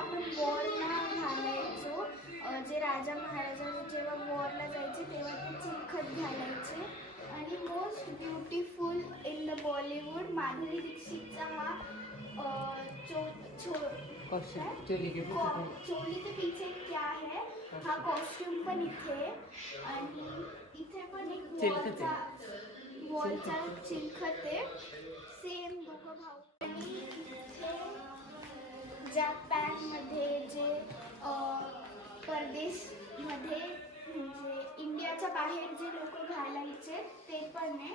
आपण वॉरला घालायचो, जे राजा महाराजा जेव्हा वॉरला जायचे तेव्हा ते चिलखत घालायचे. आणि most beautiful in the Bollywood Madhuri दीक्षितचा हा चोली के पीछे क्या है हा कॉस्ट्यूम पण इथे. आणि इथे पण एक वॉलचा चिलखत आहे, सेम दोघं भाऊ. आणि इथे जपानमध्ये जे परदेशमध्ये म्हणजे इंडियाच्या बाहेर जे लोक घालायचे ते पण आहे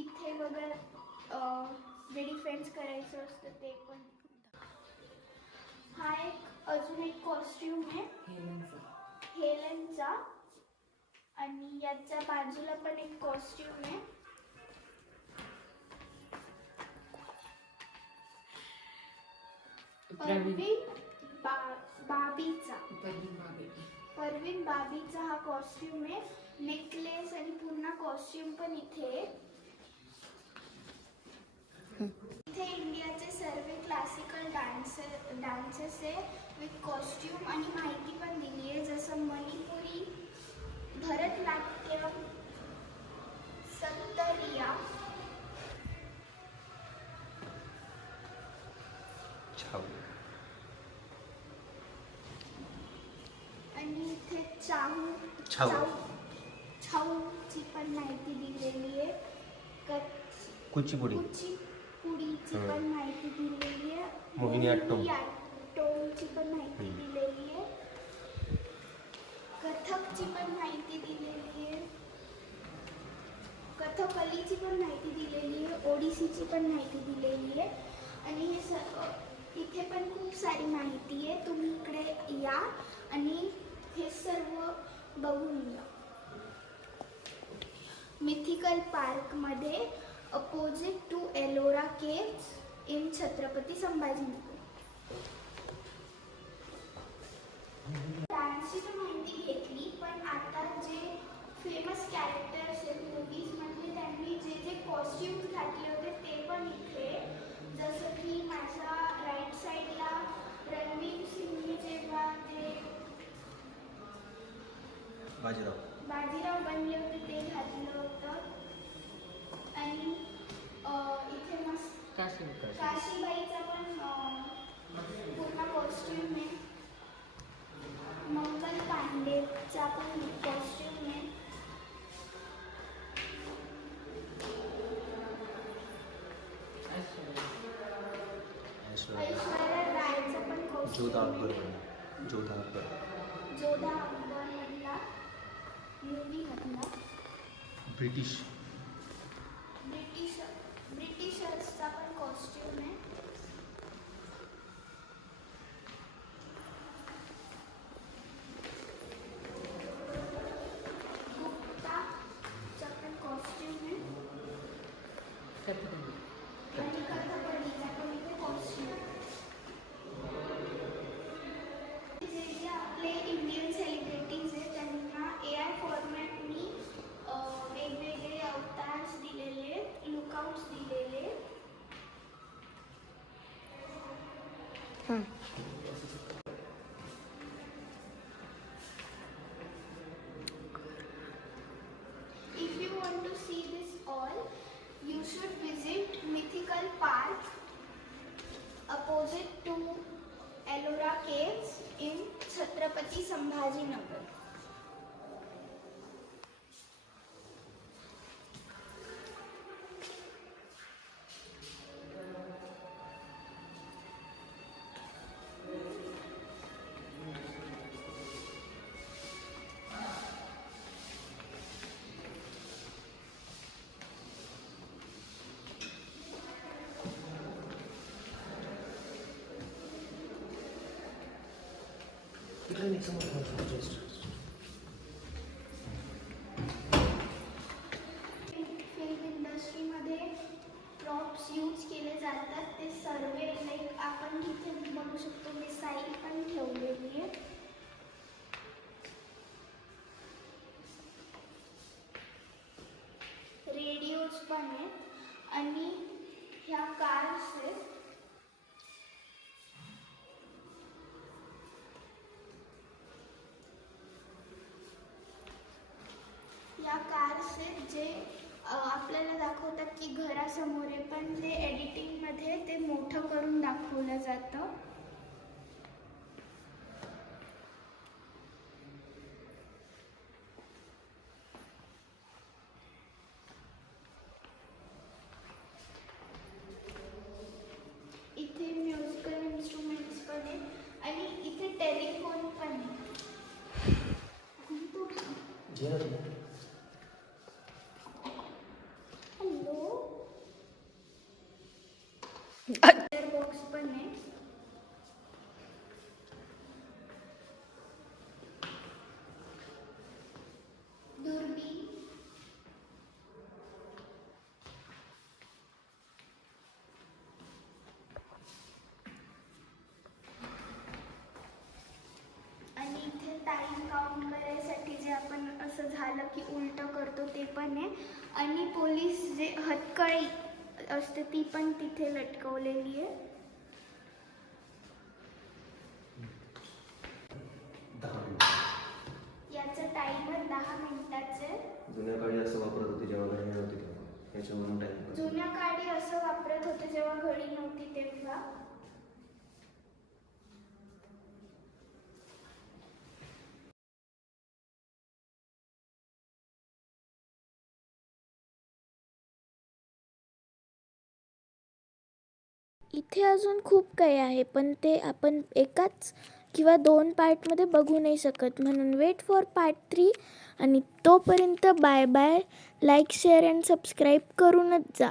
इथे वगैरे. जे डिफेन्स करायचं असतं ते पण. हा एक अजून एक कॉस्ट्यूम आहे हेलेनचा. आणि याच्या बाजूला पण एक कॉस्ट्यूम आहे. परवीन बाबीचा हा कॉस्ट्यूम आहे. नेकलेस आणि पूर्ण कॉस्ट्यूम पण इथे. इथे इंडियाचे सर्व क्लासिकल डान्सेस आहे विथ कॉस्ट्यूम आणि माहिती पण दिली आहे, जसं मणिपुरी, भरतनाट्यम, सत्तरिया, आणि इथे छाऊची पण माहिती दिलेली आहे. कुचिपुडीची पण माहिती दिलेली आहे. मोहिनीअट्टमची पण माहिती दिलेली आहे. कथकची पण माहिती दिलेली आहे. कथकलीची पण माहिती दिलेली आहे. ओडिसीची पण माहिती दिलेली आहे. आणि हे इथे पण खूप सारी माहिती आहे. तुम्ही इकडे या आणि हे सर्व बघून या. मिथिकल पार्कमध्ये opposite to Ellora caves in Chhatrapati Sambhajinagar. डान्सची तर माहिती घेतली, पण आता जे फेमस कॅरेक्टर्स आहेत मूवीजमधले त्यांनी जे जे कॉस्ट्यूम्स घातले होते ते पण इथे. जसं की माझ्या राईट साईडला रणवीर सिंगने जेव्हा ते बाजीराव बनले होते ते घातलं होतं. आणि इथे मस्त काशीबाईचा पण पूर्ण कॉस्ट्यूम आहे. मंगल पांडेचा पण कॉस्ट्यूम आहे. ऐश्वर्या रायचा पण कॉस्ट्यूम आहे. जोधा अकबरमधला मूवीमधला ब्रिटिशर्सचा पण कॉस्ट्यूम आहे. गुप्ताचा पण कॉस्ट्यूम आहे. आणि कथकलीचा पण इथे कॉस्ट्यूम आहे. जे जे आपले इंडियन सेलिब्रिटीज आहेत त्यांना AI फॉर्मॅटनी वेगवेगळे अवतार्स दिलेले, लुकआउट्स दिलेले. If you want to see this all, you should visit Mythical Park opposite to Ellora Caves in Chhatrapati Sambhajinagar. Film इंडस्ट्रीमध्ये प्रॉप्स यूज केले जातात ते सर्व लाईक आपण इथे बघू शकतो. मिसाईल पण ठेवलेली आहे. रेडिओज पण आहेत आणि ह्या कार्स आहेत. ह्या कार्स आहेत जे आपल्याला दाखवतात की घरासमोर आहे, पण ते एडिटिंगमध्ये ते मोठं करून दाखवलं जातं. इथे म्युझिकल इन्स्ट्रुमेंट्स पण आहेत आणि इथे टेलिफोन पण आहे. हॅलो, बॉक्स पण आहे. दुर्बीण, आणि इथे टाइम काउंट करायसाठी जे आपण असं झालं की उलटं करतो ते पण आहे. आणि पोलीस जे हतकडी असते ती पण तिथे लटकवलेली आहे. 10 मिनिट. याचं टायमर 10 मिनिटाचं आहे. जुन्या काळी असं वापरत होते जेव्हा घडी नव्हती तेव्हा, याच्यावरून टाइम. जुन्या काळी असं वापरत होते जेव्हा घडी नव्हती तेव्हा. इथे अजून खूप काही आहे, पण ते आपण एकाच किंवा 2 पार्टमध्ये बघू नाही शकत, म्हणून वेट फॉर पार्ट 3. आणि तोपर्यंत bye bye. Like, share and subscribe करूनच जा.